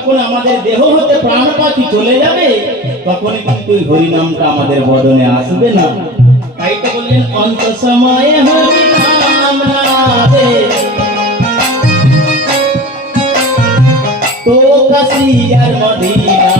যখন আমাদের দেহ হতে প্রাণ পাখি চলে যাবে তখন কিন্তু হরি নামটা আমাদের বদনে আসবে না। তাই তো বললেন অন্ত সময়ে হরি নাম নামে তো কাশি আর মদিনা